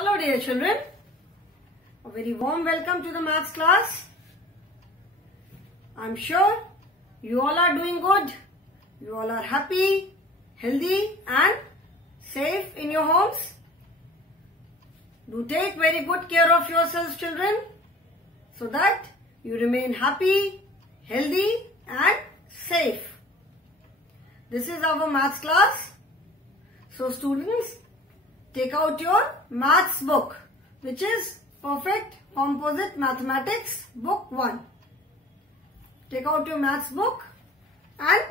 Hello dear children, a very warm welcome to the maths class. I'm sure you all are doing good. You all are happy, healthy and safe in your homes. Do take very good care of yourselves children so that you remain happy, healthy and safe. This is our maths class. So students, take out your maths book, which is Perfect Composite Mathematics Book 1. Take out your maths book, and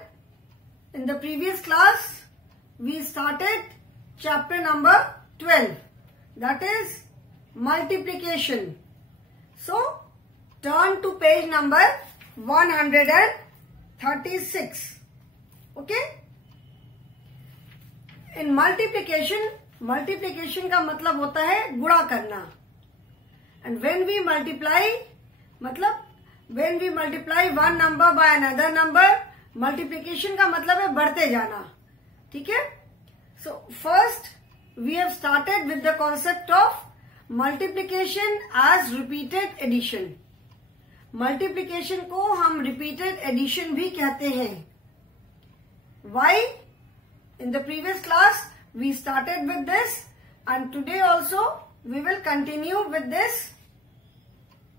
in the previous class, we started chapter number 12. That is multiplication. So, turn to page number 136. Okay? In multiplication का मतलब होता है गुणा करना. And when we multiply one number by another number, multiplication का मतलब है बढ़ते जाना. ठीक है? So first we have started with the concept of multiplication as repeated addition. Multiplication को हम repeated addition भी कहते हैं. Why? In the previous class, we started with this, and today also we will continue with this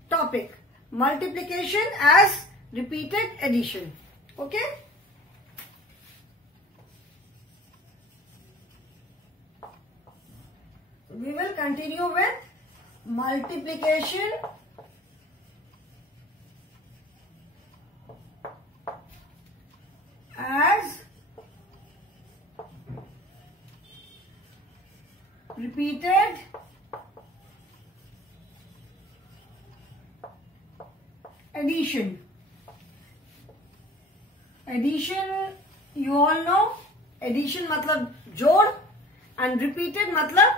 topic, multiplication as repeated addition. Okay? We will continue with multiplication as repeated addition. Addition, you all know. Addition मतलब जोड़, and repeated मतलब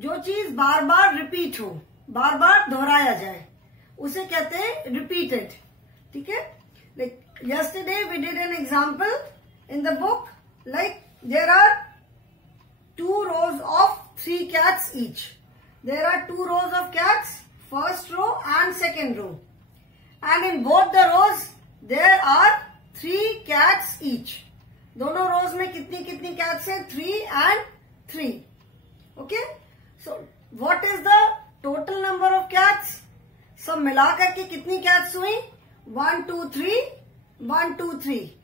जो चीज बार बार repeat हो, बार बार दोहराया जाए, उसे कहते हैं repeated. ठीक है? Like yesterday we did an example in the book, like there are 2 rows of 3 cats each. There are 2 rows of cats, first row and second row. And in both the rows, there are 3 cats each. दोनों rows में कितनी cats है? 3 and 3. Okay? So, what is the total number of cats? सब मिलाकर के कितनी cats हुई? 1, 2, 3, 1, 2, 3.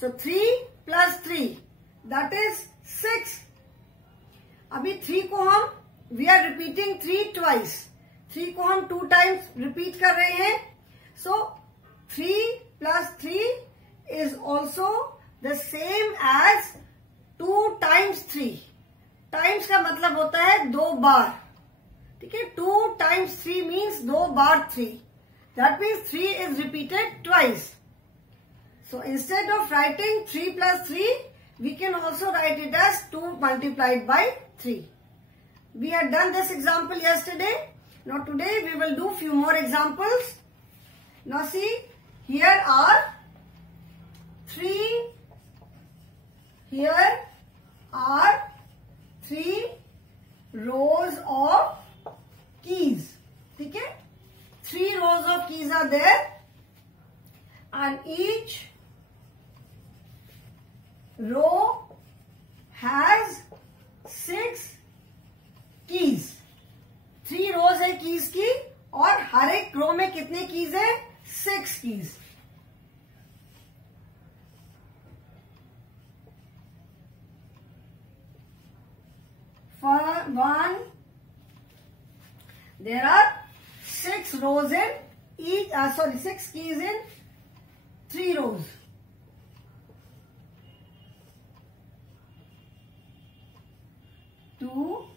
So, 3 plus 3, that is 6. अभी 3 को हम we are repeating 3 twice. 3 को हम 2 times repeat कर रहे हैं. So 3 plus 3 is also the same as 2 times 3. Times का मतलब होता है 2 बार. ठीक है? 2 times 3 means 2 bar 3. That means 3 is repeated twice. So instead of writing 3 plus 3, we can also write it as 2 multiplied by 3. We had done this example yesterday. Now today we will do few more examples. Now see, here are 3 rows of keys. ठीक है? 3 rows of keys are there, and each row has 6 keys. 3 rows है keys की, और हर एक row में कितने keys है? 6 keys. For one, there are 6 rows in each. 6 keys in 3 rows. 2,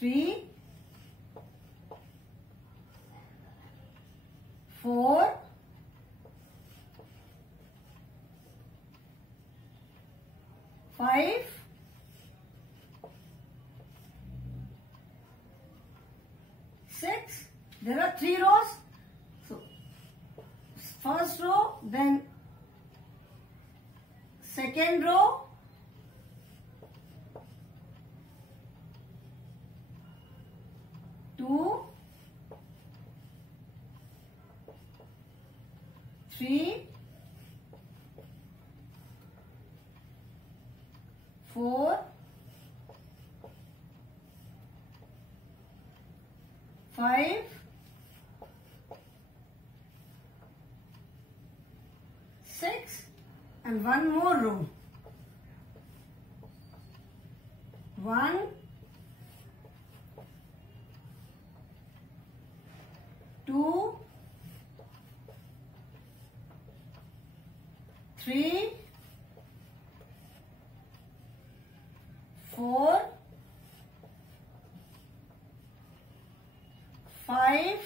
3, 4, 5, 6. There are 3 rows. So first row, then second row, 3, 4, 5, 6, and one more row. 1, 2, 3, 4, 5,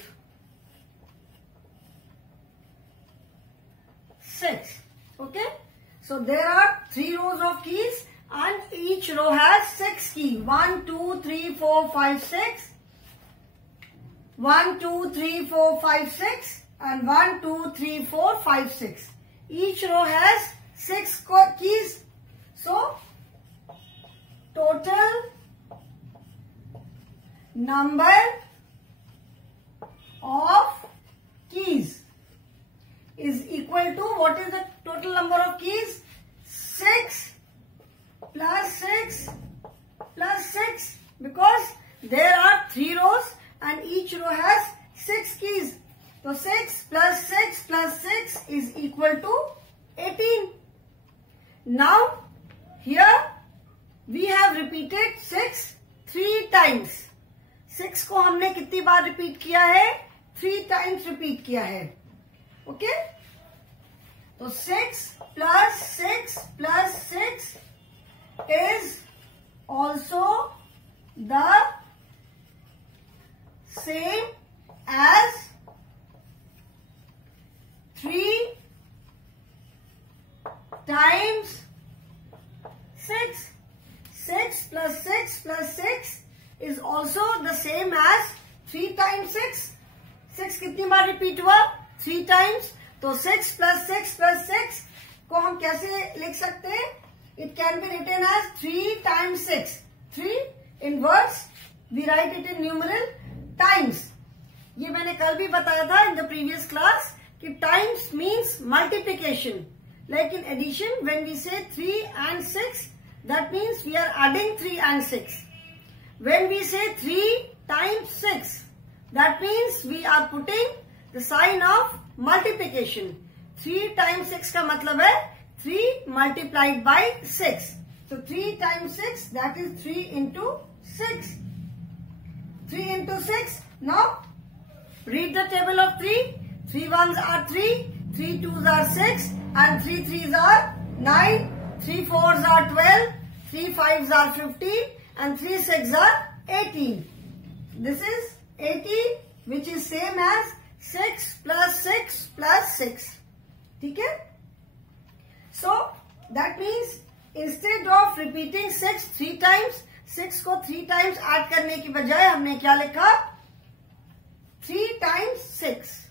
6. Okay, so there are 3 rows of keys and each row has 6 keys. 1, 2, 3, 4, 5, 6. 1, 2, 3, 4, 5, 6 and 1, 2, 3, 4, 5, 6. Each row has 6 keys. So total number of keys is equal to, what is the total number of keys? 6 plus 6 plus 6, because there are 3 rows and each row has 6 keys. So 6 plus 6 plus 6 is equal to 18. Now here we have repeated 6 3 times. 6 को हमने कितनी बार repeat किया है? 3 times repeat किया है. Okay, तो 6 plus 6 plus 6 is also the same as 3 times 6. 6 plus 6 plus 6 is also the same as 3 times 6. 6 कितनी बार repeat हुआ? 3 times. तो 6 plus 6 plus 6 को हम कैसे लिख सकते हैं? It can be written as 3 times 6. 3 in words, we write it in numeral times. ये मैंने कल भी बताया था in the previous class कि times means multiplication. Like in addition, when we say 3 and 6, that means we are adding 3 and 6. When we say 3 times 6, that means we are putting the sign of multiplication. 3 times 6 का मतलब है 3 multiplied by 6. So 3 times 6, that is 3 into 6. 3 into 6. Now read the table of 3. 3 ones are 3, 3 twos are 6, and 3 threes are 9, 3 fours are 12, 3 fives are 15, and 3 sixes are 18. This is 18, which is same as 6 plus 6 plus 6. Okay? So that means instead of repeating 6 3 times, 6 को 3 times add करने की बजाय हमने क्या लिखा? 3 times 6.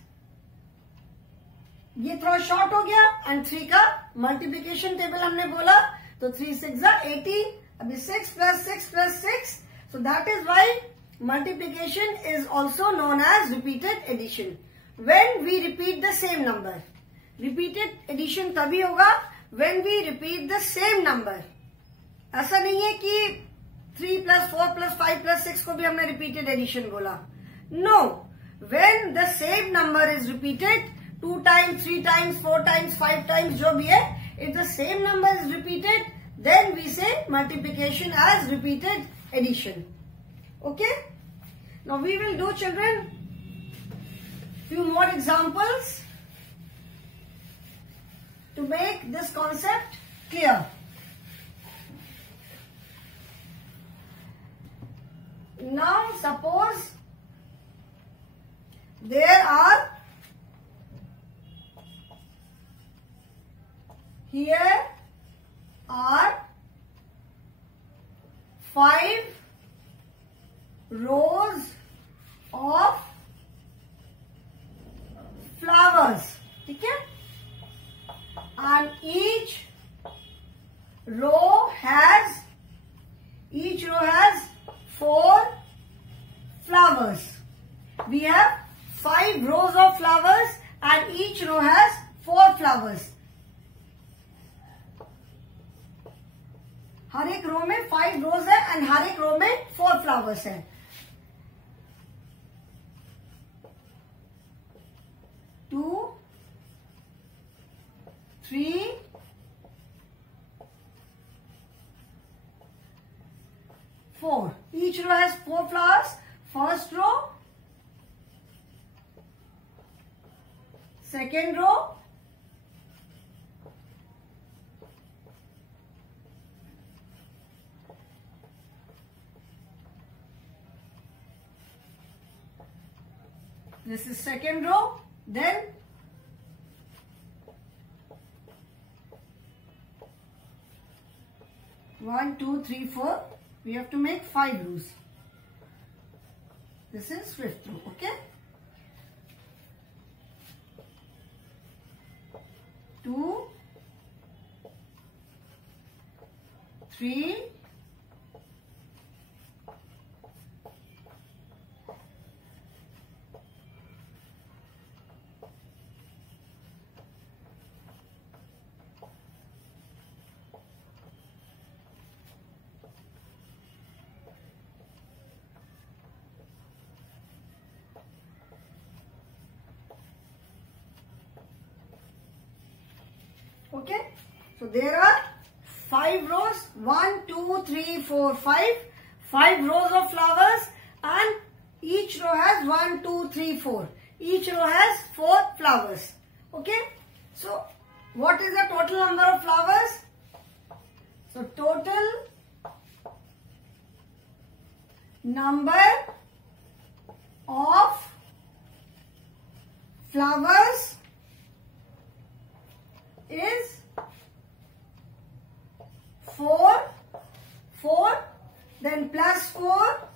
ये थोड़ा short हो गया एंड 3 का मल्टीप्लिकेशन टेबल हमने बोला तो 3 6 18. अभी 6 plus 6 plus 6. So that is why multiplication is also known as repeated addition. When we repeat the same number. Repeated addition तभी होगा when we repeat the same number. ऐसा नहीं है कि 3 plus 4 plus 5 plus 6 को भी हमने repeated addition बोला. No. When the same number is repeated 2 times, 3 times, 4 times, 5 times जो भी है, if the same number is repeated, then we say multiplication as repeated addition. Okay? Now we will do, children, few more examples to make this concept clear. Now suppose there are here are 5 rows of flowers. ठीक है? And each row has 4 flowers. We have 5 rows of flowers and each row has 4 flowers. हर एक row में 5 रोज है and हर एक row में 4 flowers है। 2, 3, 4. Each row has 4 flowers. First row, second row, this is second row, then one, two, three, 4. We have to make 5 rows. This is 5th row, okay? 2, 3, 4. Okay, so there are 5 rows, 1, 2, 3, 4, 5. 5 rows of flowers and each row has 1, 2, 3, 4. Each row has 4 flowers. Okay, so what is the total number of flowers? So total number of flowers is 4, 4, then plus 4,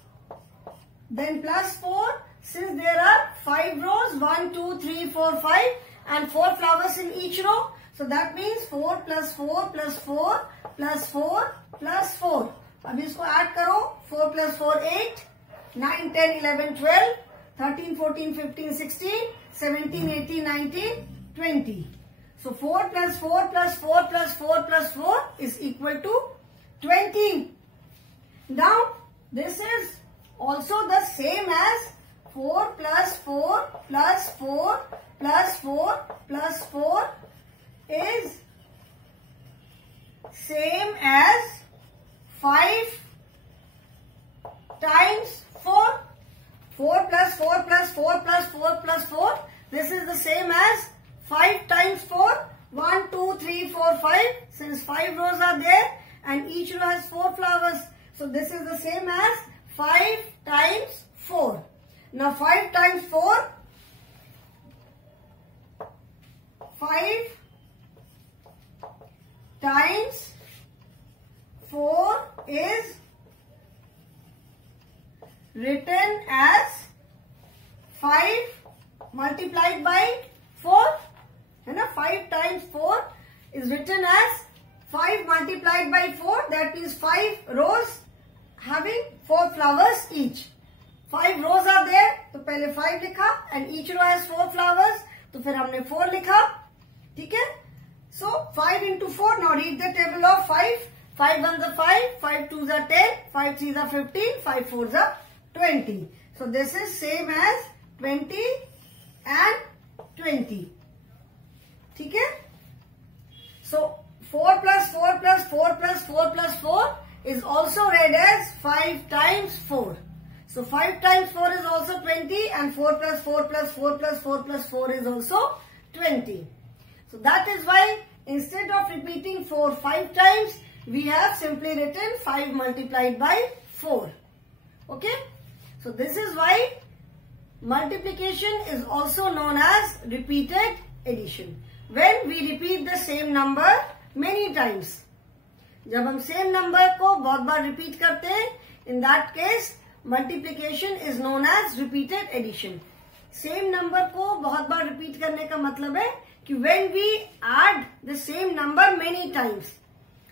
then plus 4. Since there are 5 rows, 1, 2, 3, 4, 5 and 4 flowers in each row. So that means 4 plus 4 plus 4 plus 4 plus 4. अब इसको add करो, 4 plus 4 8, 9, 10, 11, 12, 13, 14, 15, 16, 17, 18, 19, 20. So 4 plus 4 plus 4 plus 4 plus 4 is equal to 20. Now this is also the same as 4 plus 4 plus 4 plus 4 plus 4 is same as 5 times 4. 4 plus 4 plus 4 plus 4 plus 4. This is the same as 5 times 4. 1, 2, 3, 4, 5. Since 5 rows are there and each row has 4 flowers. So this is the same as 5 times 4. Now 5 times 4. 5 times 4 is written as 5 multiplied by 4. And 5 times 4 is written as 5 multiplied by 4. That means 5 rows having 4 flowers each. 5 rows are there, तो पहले 5 लिखा and each row has 4 flowers, तो फिर हमने 4 लिखा, ठीक है? So 5 into 4. Now read the table of 5. 5 1s are 5, 5 2s are 10, 5 3s are 15, 5 4s are 20. So this is same as 20 and 20. ठीक है? So 4 plus 4 plus 4 plus 4 plus 4 is also read as 5 times 4. So 5 times 4 is also 20 and 4 plus 4 plus 4 plus 4 plus 4 is also 20. So that is why instead of repeating 4 5 times, we have simply written 5 multiplied by 4. Okay? So this is why multiplication is also known as repeated addition. When we repeat the same number many times. जब हम same number को बहुत बार repeat करते हैं, in that case multiplication is known as repeated addition. Same number को बहुत बार repeat करने का मतलब है कि when we add the same number many times,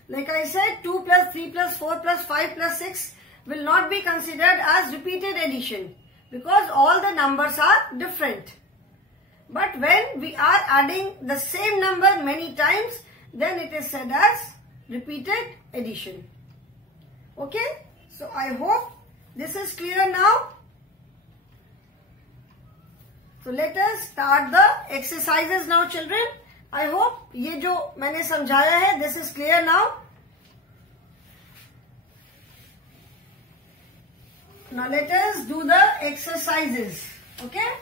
like I said, 2 plus 3 plus 4 plus 5 plus 6 will not be considered as repeated addition because all the numbers are different. But when we are adding the same number many times, then it is said as repeated addition. Okay, so I hope this is clear now. So let us start the exercises now, children. I hope ये जो मैंने समझाया है, this is clear now. Now let us do the exercises. Okay.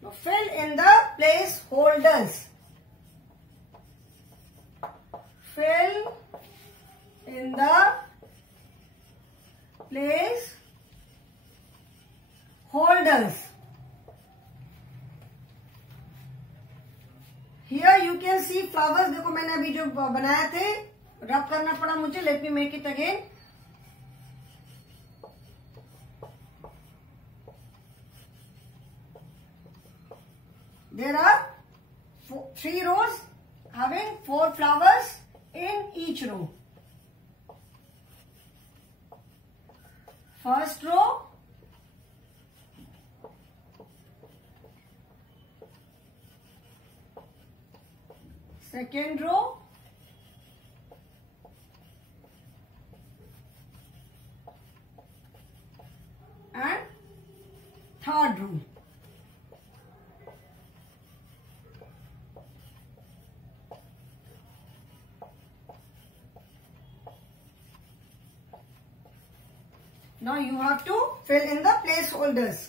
Now fill in the placeholders. Fill in the placeholders. Here you can see flowers. देखो मैंने अभी जो बनाए थे, रब करना पड़ा मुझे. Let me make it again. There are 3 rows having 4 flowers in each row. First row, second row, and third row. Now you have to fill in the placeholders.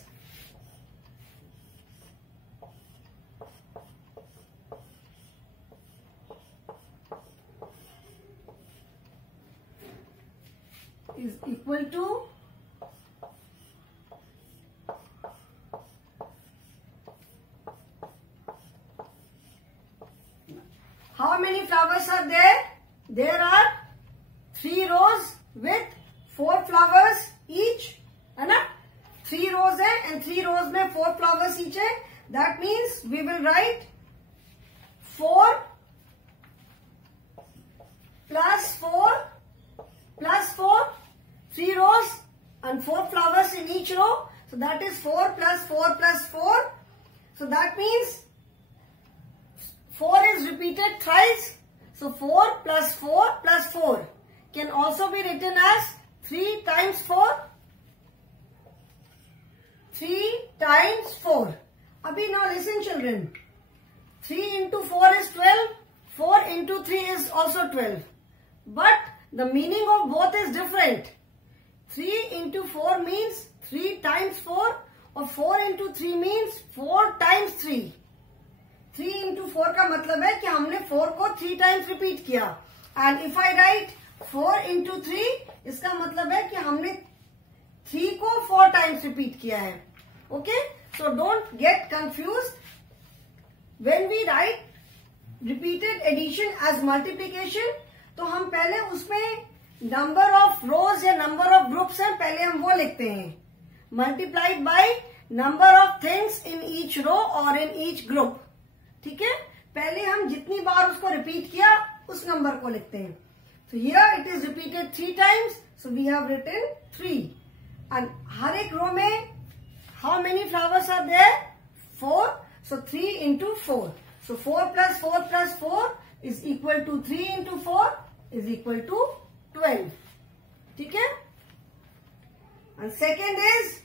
Is equal to how many flowers are there? There are 3 rows with 4 flowers each, है ना? 3 rows है and 3 rows में 4 flowers each है. That means we will write 4 plus 4 plus 4, 3 rows and 4 flowers in each row. So that is 4 plus 4 plus 4. So that means 4 is repeated thrice. So 4 plus 4 plus 4 can also be written as 3 times 4. 3 times 4. Abhi now listen children. 3 into 4 is 12. 4 into 3 is also 12. But the meaning of both is different. 3 into 4 means 3 times 4 or 4 into 3 means 4 times 3. 3 into 4 का मतलब है कि हमने 4 को 3 times repeat किया. And if I write 4 into 3, इसका मतलब है कि हमने 3 को 4 times repeat किया है. Okay? So don't get confused. When we write repeated addition as multiplication, तो हम पहले उसमें number of rows या number of groups हैं, पहले हम वो लिखते हैं. Multiplied by number of things in each row or in each group. ठीक है? पहले हम जितनी बार उसको repeat किया, उस number को लिखते हैं. So here it is repeated 3 times. So we have written 3. And हर एक row में how many flowers are there? 4. So 3 into 4. So 4 plus 4 plus 4 is equal to 3 into 4 is equal to 12. ठीक है? And second is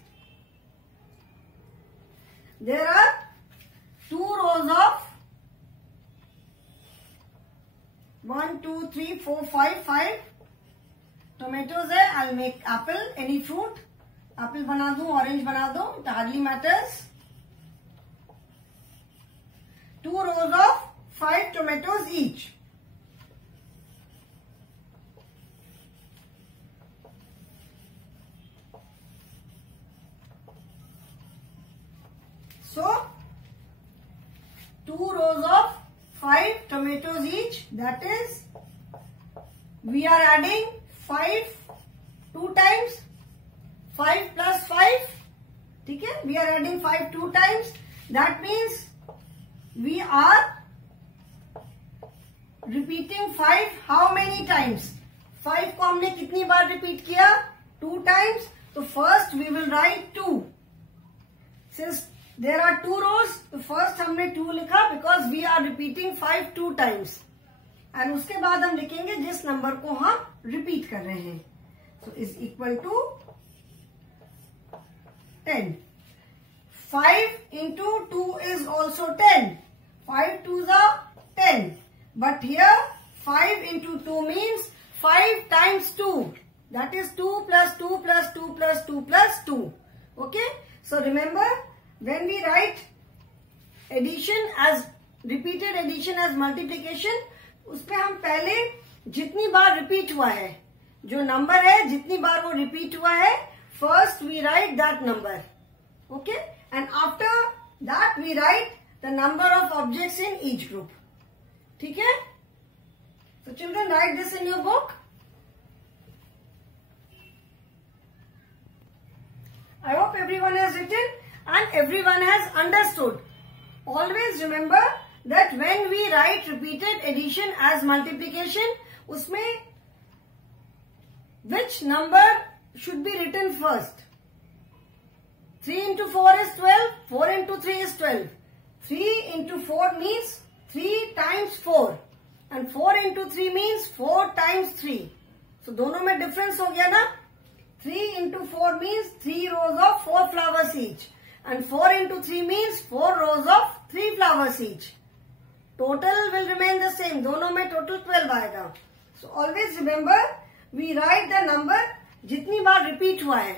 there are 2 rows of 1, 2, 3, 4, 5 tomatoes है. I'll make apple, any fruit. Apple बना दूं, orange बना दूं, it hardly matters. 2 rows of 5 tomatoes each. So 2 rows of 5 tomatoes each. That is, we are adding 5 2 times. 5 plus 5. ठीक है? We are adding 5 2 times. That means we are repeating 5 how many times? 5 को हमने कितनी बार repeat किया? 2 times. तो first we will write 2. Since there are 2 rows, तो first हमने 2 लिखा because we are repeating 5 2 times. And उसके बाद हम लिखेंगे जिस नंबर को हम रिपीट कर रहे हैं. So is equal to 10. 5 into 2 is also 10. 5 2s are 10. But here 5 into 2 means 5 times 2. That is 2 plus 2 plus 2 plus 2 plus 2. Okay. So remember, when we write addition as repeated addition as multiplication, उसपे हम पहले जितनी बार repeat हुआ है, जो number है जितनी बार वो रिपीट हुआ है, first we write that number. Okay. And after that we write the number of objects in each group. ठीक है. So children, write this in your book. I hope everyone has written and everyone has understood. Always remember that when we write repeated addition as multiplication, उसमें which number should be written first? 3 into 4 is 12, 4 into 3 is 12. 3 into 4 means 3 times 4 and 4 into 3 means 4 times 3. So दोनों में difference हो गया ना? 3 into 4 means 3 rows of 4 flowers each and 4 into 3 means 4 rows of 3 flowers each. Total will remain the same. दोनों में total 12 आएगा. So always remember, we write the number जितनी बार repeat हुआ है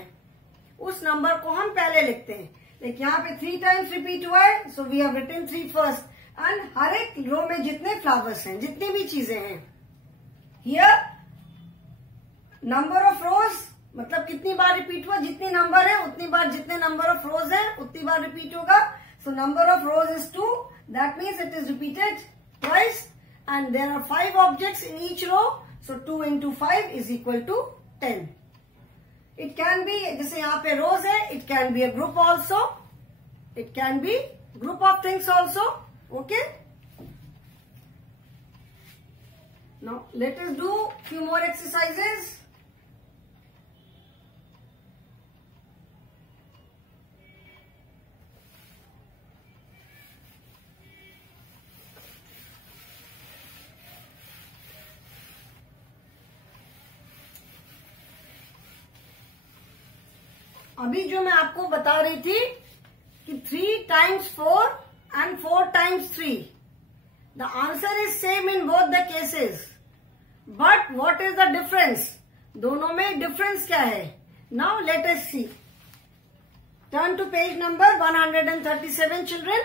उस number को हम पहले लिखते हैं. लेकिन यहाँ पे 3 times repeat हुआ है, so we have written 3 first. And हर एक row में जितने flowers हैं, जितनी भी चीजें हैं, here number of rows मतलब कितनी बार रिपीट हुआ, जितनी नंबर है उतनी बार, जितने नंबर ऑफ रोज है उतनी बार रिपीट होगा. So number of rows is 2. That means it is repeated twice and there are 5 objects in each row. So 2 into 5 is equal to 10. It can be, जैसे यहाँ पे रोज है, it can be a group also. It can be group of things also. Okay. Now let us do few more exercises. अभी जो मैं आपको बता रही थी कि 3 times 4 and 4 times 3, the answer is same in both the cases. But what is the difference? दोनों में difference क्या है? Now let us see. Turn to page number 137, children.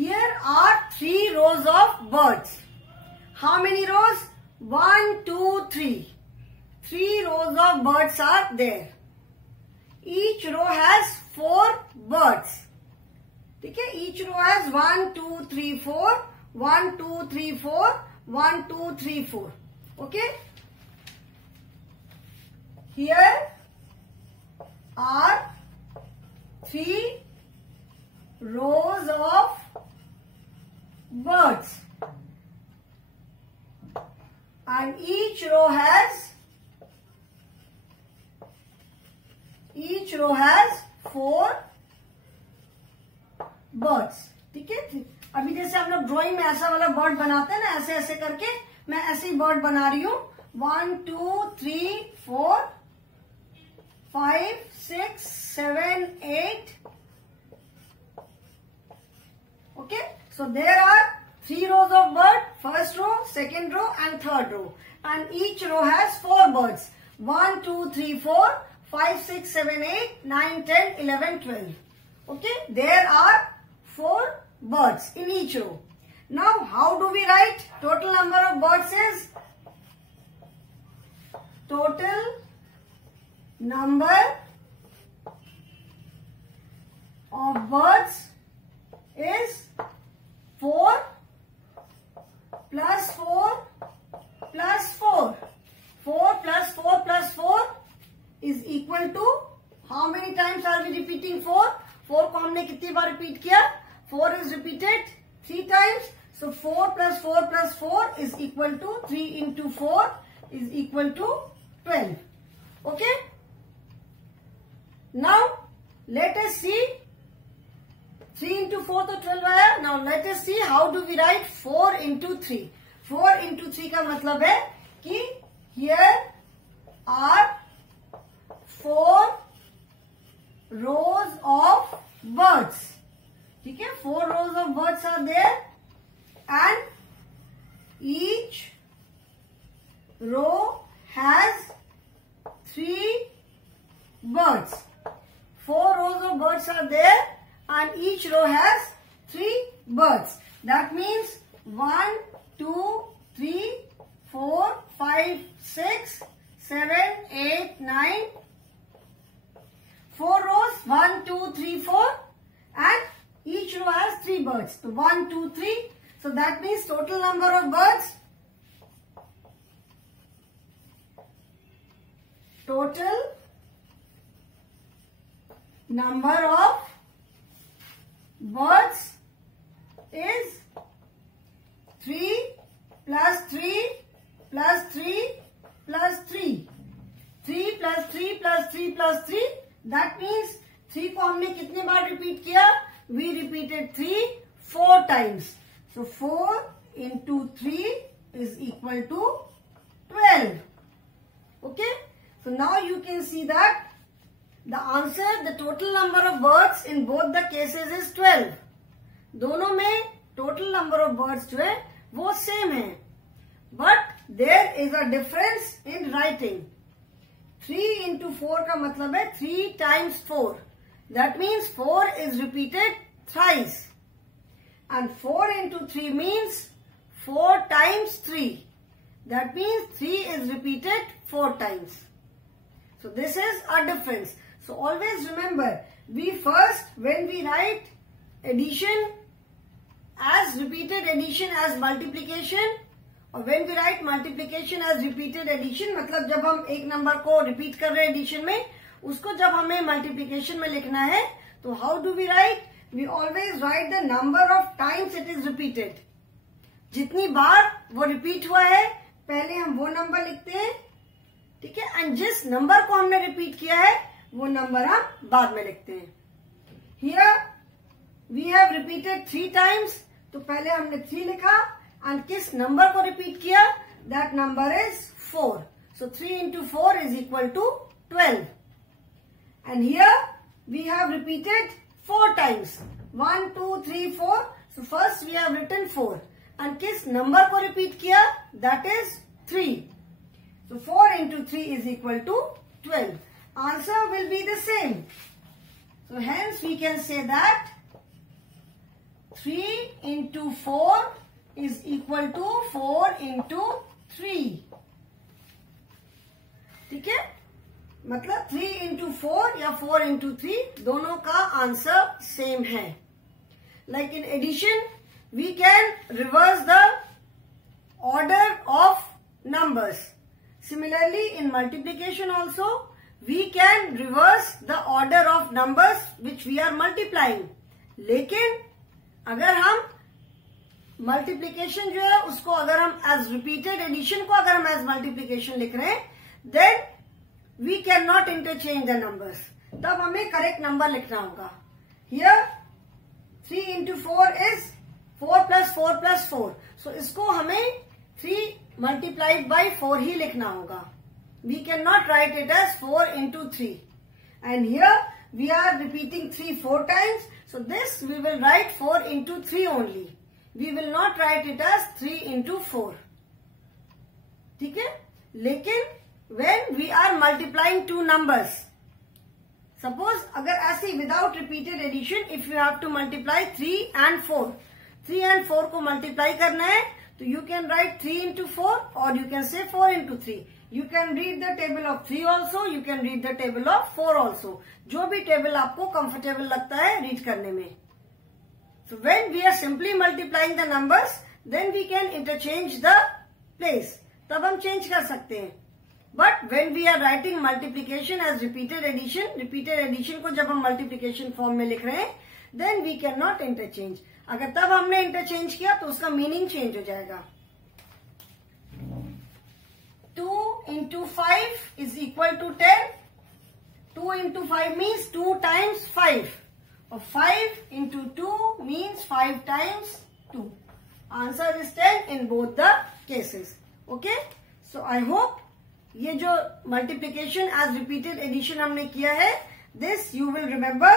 Here are 3 rows of birds. How many rows? 1, 2, 3. 3 rows of birds are there. Each row has 4 birds. ठीक है. Each row has 1, 2, 3, 4. 1, 2, 3, 4. 1, 2, 3, 4. Okay. Here are 3 rows of birds. And each row has 4 birds. ठीक है. अभी जैसे हम लोग drawing में ऐसा वाला बर्ड बनाते हैं ना, ऐसे ऐसे करके मैं ऐसे ही बर्ड बना रही हूं. 1, 2, 3, 4, 5, 6, 7, 8. Okay. So there are 3 rows of bird. First row, second row and third row. And each row has 4 birds. 1, 2, 3, 4. 5, 6, 7, 8, 9, 10, 11, 12. Okay. There are 4 birds in each row. Now, how do we write? Total number of birds is total number of birds is 4 plus 4 plus 4. 4 plus 4 plus 4 is equal to, how many times are we repeating 4? 4 को हमने कितनी बार repeat किया? 4 is repeated 3 times. So 4 plus 4 plus 4 is equal to 3 into 4 is equal to 12. Okay. Now let us see 3 into 4 तो 12 आया. Now let us see how do we write 4 into 3. 4 into 3 का मतलब है कि here are 4 rows of words. ठीक है, 4 rows of words are there and each row has 3 words. 4 rows of words are there and each row has 3 words. That means 1, 2, 3, 4, 5, 6, 7, 8, 9. 4 rows, 1, 2, 3, 4 and each row has 3 birds. So 1, 2, 3. So that means total number of birds. Total number of birds is 3 plus 3 plus 3 plus 3. 3 plus 3 plus 3 plus 3. That means 3 को हमने कितने बार repeat किया? We repeated 3 4 times. So 4 into 3 is equal to 12. Okay. So now you can see that the answer, the total number of birds in both the cases is 12. दोनों में total number of birds जो है वो same है. But there is a difference in writing. 3 into 4 का मतलब है 3 times 4. That means 4 is repeated thrice. And 4 into 3 means 4 times 3. That means 3 is repeated 4 times. So this is a difference. So always remember, we first, when we write addition as repeated addition as multiplication, और when we write multiplication as repeated addition, मतलब जब हम एक number को repeat कर रहे हैं addition में, उसको जब हमें मल्टीप्लिकेशन में लिखना है, तो how do we write? We always write the number of times it is repeated. जितनी बार वो रिपीट हुआ है पहले हम वो नंबर लिखते हैं, ठीक है, एंड जिस नंबर को हमने रिपीट किया है वो नंबर हम बाद में लिखते हैं. Here we have repeated 3 times, तो पहले हमने 3 लिखा एंड किस नंबर को रिपीट किया? That number is 4. So 3 into 4 is equal to 12. And here we have repeated 4 times. 1, 2, 3, 4. So first we have written 4. And किस नंबर को रिपीट किया? That is 3. So 4 into 3 is equal to 12. Answer will be the same. So hence we can say that 3 into 4 is equal to 4 into 3. ठीक है, मतलब 3 into 4 या 4 into 3 दोनों का answer same है. Like in addition, we can reverse the order of numbers. Similarly, in multiplication also, we can reverse the order of numbers which we are multiplying. लेकिन अगर हम मल्टीप्लीकेशन जो है उसको अगर हम एज रिपीटेड एडिशन को अगर हम एज मल्टीप्लीकेशन लिख रहे हैं, then we can not interchange the numbers. तब हमें करेक्ट नंबर लिखना होगा. Here 3 into 4 is 4 plus 4 plus 4. So इसको हमें 3 multiplied by 4 ही लिखना होगा. We cannot write it as 4 into 3. And here we are repeating 3 4 times. So this we will write 4 into 3 only. We will not write it as 3 into 4. ठीक है, लेकिन when we are multiplying two numbers, suppose अगर ऐसे without repeated addition, if you have to multiply 3 and 4, 3 and 4 को multiply करना है, तो you can write 3 into 4 or you can say 4 into 3. You can read the table of 3 also, you can read the table of 4 also. जो भी table आपको comfortable लगता है read करने में. So when we are simply multiplying the numbers, then we can interchange the place. तब हम change कर सकते हैं. But when we are writing multiplication as repeated addition को जब हम multiplication form में लिख रहे हैं, then we cannot interchange. अगर तब हमने interchange किया तो उसका meaning change हो जाएगा. 2 into 5 is equal to 10. 2 into 5 means 2 times 5. Or 5 into 2 means 5 times 2. Answer is 10 in both the cases. Okay? So I hope ये जो multiplication as repeated addition हमने किया है, this you will remember.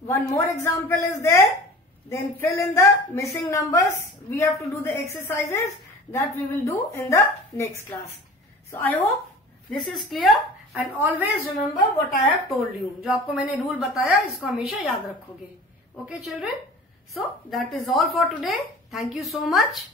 One more example is there. Then fill in the missing numbers. We have to do the exercises that we will do in the next class. So I hope this is clear and always remember what I have told you. जो आपको मैंने rule बताया इसको हमेशा याद रखोगे. Okay children? So that is all for today. Thank you so much.